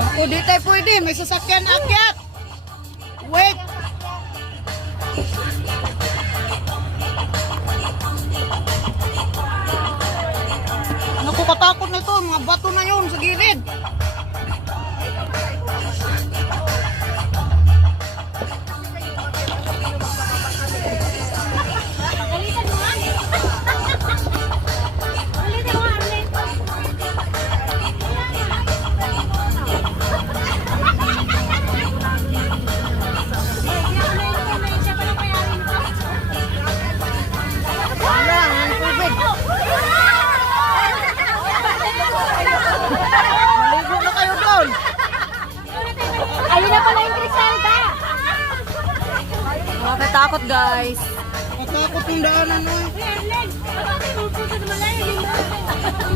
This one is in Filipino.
Ako di tayo pwede, may sasakyan akyat. Wait. Naku, katakot na ito, mga bato na yun sa gilid. Maligo na kayo doon. Ayun na pala yung Crisalda. Nakatakot guys. Katakot yung daanan na. Uy, Arlen, bakit pupunta naman lang?